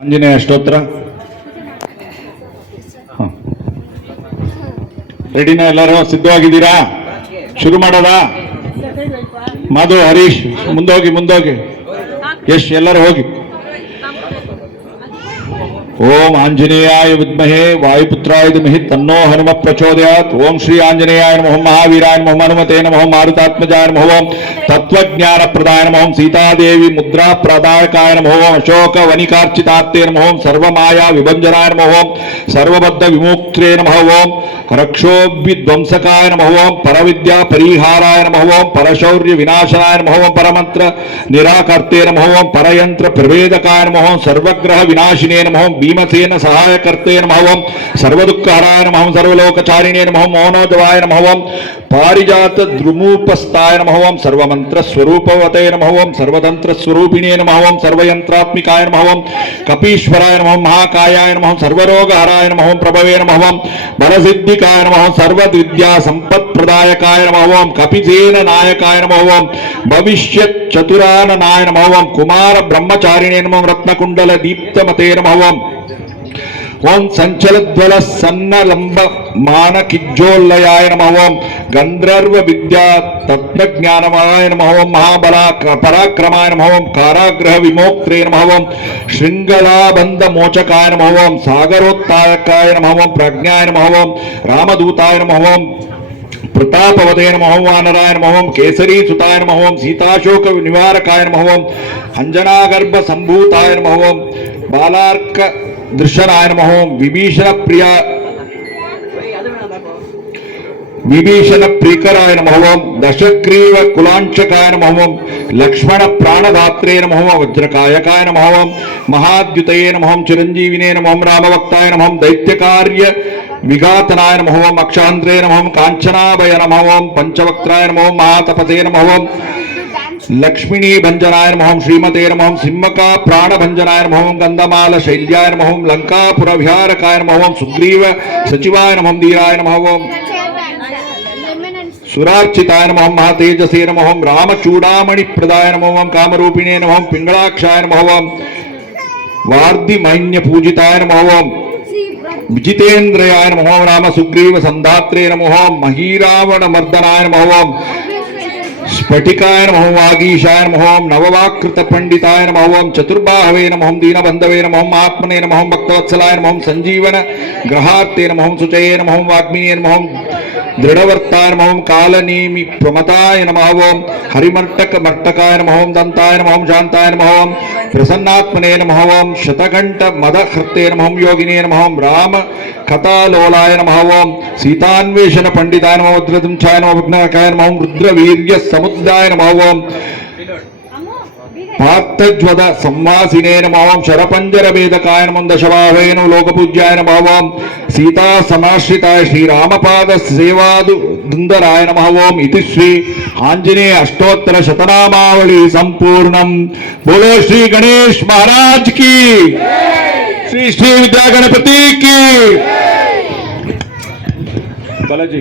ಆಂಜನೇಯ ಸ್ತೋತ್ರ ರೆಡಿನಾ? ಎಲ್ಲರೂ ಸಿದ್ಧವಾಗಿದ್ದೀರಾ? ಶುರು ಮಾಡೋದಾ? ಮಧು, ಹರೀಶ್ ಮುಂದೋಗಿ ಯಶ್ ಎಲ್ಲರೂ ಹೋಗಿ. ಓಂ ಆಂಜನೇಯಾಯ ವಿದ್ಮಹೇ ವಾಯುಪುತ್ರಾಯ ಧೀಮಹಿ ತನ್ನೋ ಹನುಮ ಪ್ರಚೋದಯಾತ್. ಓಂ ಶ್ರೀ ಆಂಜನೇಯಾಯ ನಮಃ, ಮಹಾವೀರಾಯ ನಮಃ, ಹನುಮತೆ ನಮಃ, ಮಾರುತಾತ್ಮಜಾಯ ನಮಃ, ತತ್ವಜ್ಞಾನ ಪ್ರದಾಯ ನಮಃ, ಸೀತಾದೇವಿ ಮುದ್ರಾ ಪ್ರದಾಯಕಾಯ ನಮಃ, ಅಶೋಕ ವನಿಕಾರ್ಚಿತಾರ್ಥೇ ನಮಃ, ಸರ್ವಮಾಯಾ ವಿಭಂಜನಾಯ ನಮಃ, ಸರ್ವಬದ್ಧ ವಿಮುಕ್ತ್ರೇ ನಮಃ, ಓಂ ರಕ್ಷೋಭಿಧ್ವಂಸಕಾಯ ನಮಃ, ಪರವಿದ್ಯಾ ಪರಿಹಾರಾಯ ನಮಃ, ಪರಶೌರ್ಯ ವಿನಾಶನಾಯ ನಮಃ, ಪರಮಂತ್ರ ನಿರಾಕರ್ತೇ ನಮಃ, ಪರಯಂತ್ರ ಪ್ರಭೇದಕಾಯ ನಮಃ, ಸರ್ವಗ್ರಹ ವಿನಾಶಿನೇ ನಮಃ, ಭೀಮಸೇನ ಸಹಾಯಕರ್ತೇ ನಮಃ, ಸರ್ವದುಃಖಹರಾಯ ನಮಃ, ಸರ್ವಲೋಕಚಾರಿಣೇ ನಮಃ, ಮೋನೋಜವಾಯ ನಮಃ, ಪಾರಿಜಾತ ದ್ರುಮೂಪಸ್ಥಾಯ ನಮಃ, ಸರ್ವಮಂತ್ರ ಸ್ವರೂಪವತೆ ನಮಃ, ಸರ್ವತಂತ್ರ ಸ್ವರೂಪಿಣೇ ನಮಃ, ಸರ್ವಯಂತ್ರಾತ್ಮಿಕಾಯ ನಮಃ, ಕಪೀಶ್ವರಾಯ ನಮಃ, ಮಹಾಕಾಯಾಯ ನಮಃ, ಸರ್ವರೋಗಹರಾಯ ನಮಃ, ಪ್ರಭವೇ ನಮಃ, ಬಲಸಿದ್ಧಿಕಾಯ ನಮಃ, ಸರ್ವವಿದ್ಯಾ ಸಂಪತ್ಪ್ರದಾಯಕಾಯ ನಮಃ, ಕಪಿಸೇನ ನಾಯಕಾಯ ನಮಃ, ಭವಿಷ್ಯತ್ ಚತುರಾನನಾಯ ನಮಃ, ಕುಮಾರ ಬ್ರಹ್ಮಚಾರಿಣೇ ನಮಃ, ರತ್ನಕುಂಡಲ ದೀಪ್ತಮತೆ ನಮಃ, ಓಂ ಸಂಚಲದ್ವಲ ಸನ್ನ ಲಂಬ ಮಾನ ಕಿಜ್ಜೋಲ್ಲಯಾಯ ನಮಃ, ಗಂಧರ್ವ ವಿದ್ಯಾ ತತ್ವಜ್ಞಾನಮಾಯ ನಮಃ, ಮಹಾಬಲ ಪರಾಕ್ರಮಾಯ ನಮಃ, ಕಾರಾಗೃಹ ವಿಮೋಕ್ತ್ರೇ ನಮಃ, ಶೃಂಗಲಾಬಂಧ ಮೋಚಕಾಯ ನಮಃ, ಸಾಗರೋತ್ತಾಯಕಾಯ ನಮಃ, ಪ್ರಜ್ಞಾಯ ನಮಃ, ರಾಮದೂತಾಯ ನಮಃ, ಪ್ರತಾಪವದೇ ನಮಃ, ವಾನರಾಯ ನಮಃ, ಕೇಸರಿ ಸುತಾಯ ನಮಃ, ಸೀತಾಶೋಕ ನಿವಾರಕಾಯ ನಮಃ, ಅಂಜನಾಗರ್ಭ ಸಂಭೂತಾಯ ನಮಃ, ಬಾಲಾರ್ಕ ದೃಶನಾಯ ನಮಃ, ವಿಭೀಷಣ ಪ್ರೀಕರಾಯ ನಮಃ, ದಶಗ್ರೀವ ಕುಲಾಂಚಕಾಯ ನಮಃ, ಲಕ್ಷ್ಮಣ ಪ್ರಾಣದಾತ್ರೇ ನಮಃ, ವಜ್ರಕಾಯಕಾಯ ನಮಃ, ಮಹಾದ್ಯುತಯೇ ನಮಃ, ಚಿರಂಜೀವಿನೇ ನಮಃ, ರಾಮಭಕ್ತಾಯ ನಮಃ, ದೈತ್ಯಕಾರ್ಯ ವಿಘಾತನಾಯ ನಮಃ, ಅಕ್ಷಾಂತ್ರೇ ನಮಃ, ಕಾಂಚನಾಭಯ ನಮಃ, ಪಂಚವಕ್ತ್ರಾಯ ನಮಃ, ಮಹಾತಪಸೇ ನಮಃ, ಲಕ್ಷ್ಮಿಣೀ ಭಂಜನಾಯ ನಮಃ, ಶ್ರೀಮತೆ ನಮಃ, ಸಿಂಹಕಾ ಪ್ರಾಣಭಂಜನಾಯ ನಮಃ, ಗಂಧಮಾಲ ಶೈಲ್ಯಾಯ ನಮಃ, ಲಂಕಾಪುರ ವಿಹಾರಕಾಯ ನಮಃ, ಸುಗ್ರೀವ ಸಚಿವಾಯ ನಮಃ, ಧೀರಾಯ ನಮಃ, ಸುರಾರ್ಚಿತಾಯ ನಮಃ, ಮಹಾತೇಜಸೇ ನಮಃ, ರಾಮಚೂಡಾಮಣಿ ಪ್ರದಾಯ ನಮಃ, ಕಾಮರೂಪಿಣೇ ನಮಃ, ಪಿಂಗಳಾಕ್ಷಾಯ ನಮಃ, ವಾರ್ಧಿ ಮೈನ್ಯ ಪೂಜಿತಾಯ ನಮಃ, ವಿಜಿತೇಂದ್ರಯಾಯ ನಮಃ, ರಾಮ ಸುಗ್ರೀವ ಸಂಧಾತ್ರೇ ನಮಃ, ಮಹೀರಾವಣ ಮರ್ದನಾಯ ನಮಃ, ಸ್ಫಟಿಕಾಯ ನಮಃ, ವಾಗೀಶಾಯ ನಮಃ, ನವವಾಕೃತ ಪಂಡಿತಾಯ ನಮಃ, ಚತುರ್ಬಾಹವೇ ನಮಃ, ದೀನಬಂಧವೇ ನಮಃ, ಆತ್ಮನೇ ನಮಃ, ಭಕ್ತವತ್ಸಲಾಯ ನಮಃ, ಸಂಜೀವನ ಗ್ರಹಾರ್ಥೇ ನಮಃ, ಸುಚಯೇ ನಮಃ, ವಾಗ್ಮಿಯೇ ನಮಃ, ದೃಢವರ್ತಾಯ ನಮಃ, ಕಾಲನೇಮಿ ಪ್ರಮತಾಯ ನಮಃ, ಹರಿಮರ್ತಕ ಮರ್ತಕಾಯ ನಮಃ, ದಂತಾಯ ನಮಃ, ಶಾಂತಾಯ ನಮಃ, ಪ್ರಸನ್ನಾತ್ಮನೇ ನಮಃ, ಶತಘಂಟ ಮದಹೃತೆ ನಮಃ, ಯೋಗಿನೇ ನಮಃ, ರಾಮ ಕಥಾಲೋಲಾಯ ನಮಃ, ಸೀತಾನ್ವೇಷಣ ಪಂಡಿತಾಯ ನಮಃ, ವಜ್ರದಂಚಾಯ ನಮಃ, ವಿಘ್ನಕಾಯ ನಮಃ, ರುದ್ರವೀರ್ಯ ಸಮುದಾಯ ನಮಃ, ಪಾರ್ಥಜ್ವದ ಸಂವಾಸಿನೇ ನಮಃ, ಶರಪಂಜರ ವೇದಕಾಯ ನಮಃ, ದಶವಾಹವೇ ನಮಃ, ಲೋಕಪೂಜ್ಯಾಯ ನಮಃ, ಸೀತಾ ಸಮಾಶ್ರಿತಾಯ ಶ್ರೀರಾಮಪಾದ ಸೇವಾದು ದುಂದರಾಯ ನಮಃ. ಓಂ ಇತಿ ಶ್ರೀ ಆಂಜನೇಯ ಅಷ್ಟೋತ್ತರ ಶತನಾಮಾವಳಿ ಸಂಪೂರ್ಣಂ. ಬೋಲೋ ಶ್ರೀ ಗಣೇಶ್ ಮಹಾರಾಜ್ ಕಿ, ಶ್ರೀ ಶ್ರೀ ವಿದ್ಯಾ ಗಣಪತಿ ಕಿ. ಬಾಲಾಜಿ